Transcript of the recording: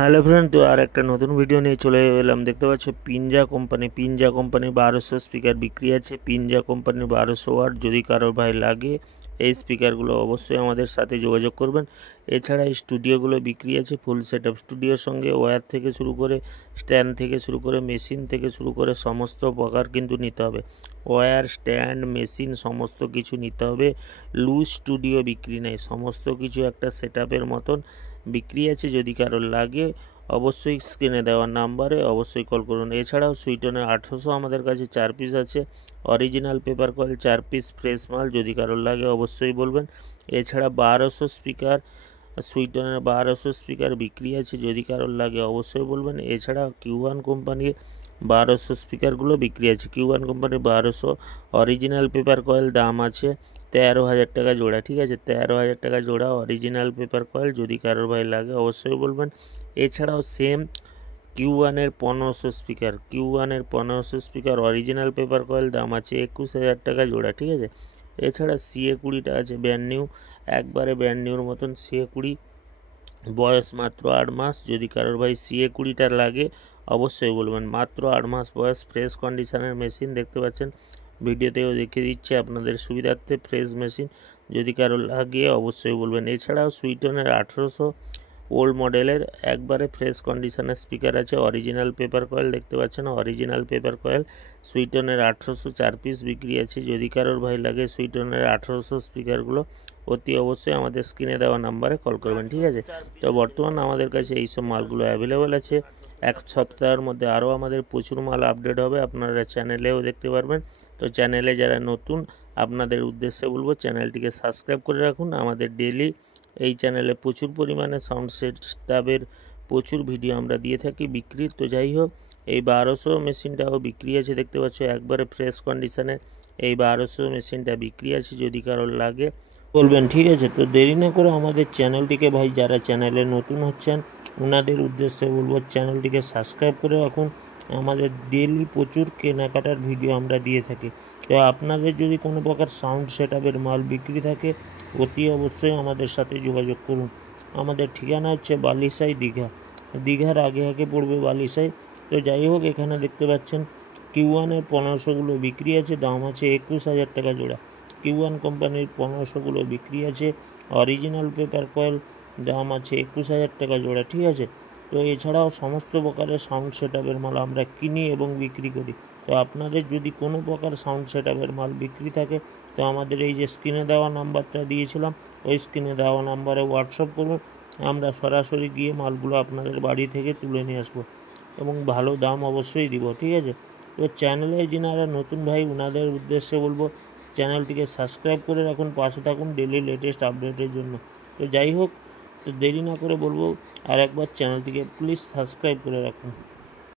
Hello friend, তো আর একটা নতুন ভিডিও নিয়ে চলে এলাম। দেখতে পাচ্ছ পিনজা কোম্পানির 1200 স্পিকার বিক্রি আছে। পিনজা কোম্পানির 1200 ওয়াট। যদি কারোর ভাই লাগে এই স্পিকারগুলো অবশ্যই আমাদের সাথে যোগাযোগ করবেন। এছাড়া এই স্টুডিওগুলো বিক্রি আছে ফুল সেট আপ। স্টুডিওর সঙ্গে ওয়্যার থেকে শুরু করে স্ট্যান্ড থেকে শুরু করে মেশিন থেকে শুরু করে সমস্ত প্রকার কিন্তু নিতে হবে। ওয়্যার, স্ট্যান্ড, মেশিন সমস্ত কিছু নিতে হবে। লুজ স্টুডিও বিক্রি নেই, সমস্ত কিছু একটা সেট আপের মতন বিক্রি আছে। যদি কারোর লাগে অবশ্যই স্ক্রিনে দেওয়া নাম্বারে অবশ্যই কল করুন। এছাড়াও সুইটনের 1800 আমাদের কাছে 4 পিস আছে। Original paper coil 4 piece fresh মাল, যদি কারোর লাগে অবশ্যই বলবেন। এছাড়া 1200 স্পিকার, সুইটনের 1200 স্পিকার বিক্রি আছে। যদি কারোর লাগে অবশ্যই বলবেন। এছাড়া কিউ1 কোম্পানির 1200 স্পিকারগুলো বিক্রি আছে। কিউ1 কোম্পানির 1200 অরিজিনাল পেপার কয়েল দাম আছে 13,000 টাকা জোড়া। ঠিক আছে, 13,000 টাকা জোড়া অরিজিনাল পেপার কয়েল। যদি কারোর ভাই লাগে অবশ্যই বলবেন। এছাড়াও সেম কিউ1-এর 1500 স্পিকার অরিজিনাল পেপার কয়েল দাম আছে 21,000 টাকা জোড়া। ঠিক আছে, এছাড়া CA20টা আছে ব্র্যান্ড নিউ, একবারে ব্র্যান্ড নিউর মতন CA20, বয়স মাত্র 8 মাস। যদি কারোর ভাই CA20টা লাগে অবশ্যই বলবেন। মাত্র 8 মাস বয়স, ফ্রেশ কন্ডিশনের মেশিন। দেখতে পাচ্ছেন ভিডিওতেও দেখিয়ে দিচ্ছে আপনাদের সুবিধার্থে ফ্রেশ মেশিন। যদি কারো লাগে অবশ্যই বলবেন। এছাড়াও সুইটনের 1800 ওল্ড মডেলের একবারে ফ্রেশ কন্ডিশনের স্পিকার আছে। অরিজিনাল পেপার কয়েল দেখতে পাচ্ছেন, অরিজিনাল পেপার কয়েল সুইটনের 1800 4 পিস বিক্রি আছে। যদি কারোর ভাই লাগে সুইটনের 1800 স্পিকারগুলো অতি অবশ্যই আমাদের স্ক্রিনে দেওয়া নাম্বারে কল করবেন। ঠিক আছে, তো বর্তমান আমাদের কাছে এইসব মালগুলো অ্যাভেলেবেল আছে। এক সপ্তাহের মধ্যে আরও আমাদের প্রচুর মাল আপডেট হবে, আপনারা চ্যানেলেও দেখতে পারবেন। তো চ্যানেলে যারা নতুন, আপনাদের উদ্দেশ্যে বলবো চ্যানেলটিকে সাবস্ক্রাইব করে রাখুন। আমাদের ডেলি এই চ্যানেলে প্রচুর পরিমাণে সাউন্ড সেটআপের প্রচুর ভিডিও আমরা দিয়ে থাকি বিক্রির। তো যাই হোক, এই 1200 মেশিনটাও বিক্রি আছে। দেখতে পাচ্ছ একবারে ফ্রেশ কন্ডিশনে এই 1200 মেশিনটা বিক্রি আছে। যদি কারোর লাগে বলবেন। ঠিক আছে, তো দেরি না করে আমাদের চ্যানেলটিকে, ভাই যারা চ্যানেলে নতুন হচ্ছেন ওনাদের উদ্দেশ্যে বলবো চ্যানেলটিকে সাবস্ক্রাইব করে রাখুন। আমাদের ডেলি প্রচুর কেনাকাটার ভিডিও আমরা দিয়ে থাকি। তো আপনাদের যদি কোনো প্রকার সাউন্ড সেটআপের মাল বিক্রি থাকে অতি অবশ্যই আমাদের সাথে যোগাযোগ করুন। আমাদের ঠিকানা হচ্ছে বালিসাই, দীঘার আগে পড়বে বালিসাই। তো যাই হোক, এখানে দেখতে পাচ্ছেন কিউ1-এর 1500গুলো বিক্রি আছে, দাম আছে 21,000 টাকা জোড়া। কিউ1 কোম্পানির 1500গুলো বিক্রি আছে। অরিজিনাল পেপার কয়েল দাম আছে 21,000 টাকা জোড়া। ঠিক আছে, তো এছাড়াও সমস্ত প্রকারের সাউন্ড সেটআপের মাল আমরা কিনি এবং বিক্রি করি। তো আপনাদের যদি কোনো প্রকার সাউন্ড সেটআপের মাল বিক্রি থাকে তো আমাদের এই যে স্ক্রিনে দেওয়া নাম্বারটা দিয়েছিলাম ওই স্ক্রিনে দেওয়া নাম্বারে হোয়াটসঅ্যাপ করুন। আমরা সরাসরি গিয়ে মালগুলো আপনাদের বাড়ি থেকে তুলে নিয়ে আসবো এবং ভালো দাম অবশ্যই দিব। ঠিক আছে, তো চ্যানেলে যিনারা নতুন ভাই ওনাদের উদ্দেশ্যে বলবো চ্যানেলটিকে সাবস্ক্রাইব করে রাখুন, পাশে থাকুন ডেলি লেটেস্ট আপডেটের জন্য। তো যাই হোক, তো দেরি না করে বলবো আর একবার চ্যানেলটিকে প্লিজ সাবস্ক্রাইব করে রাখুন।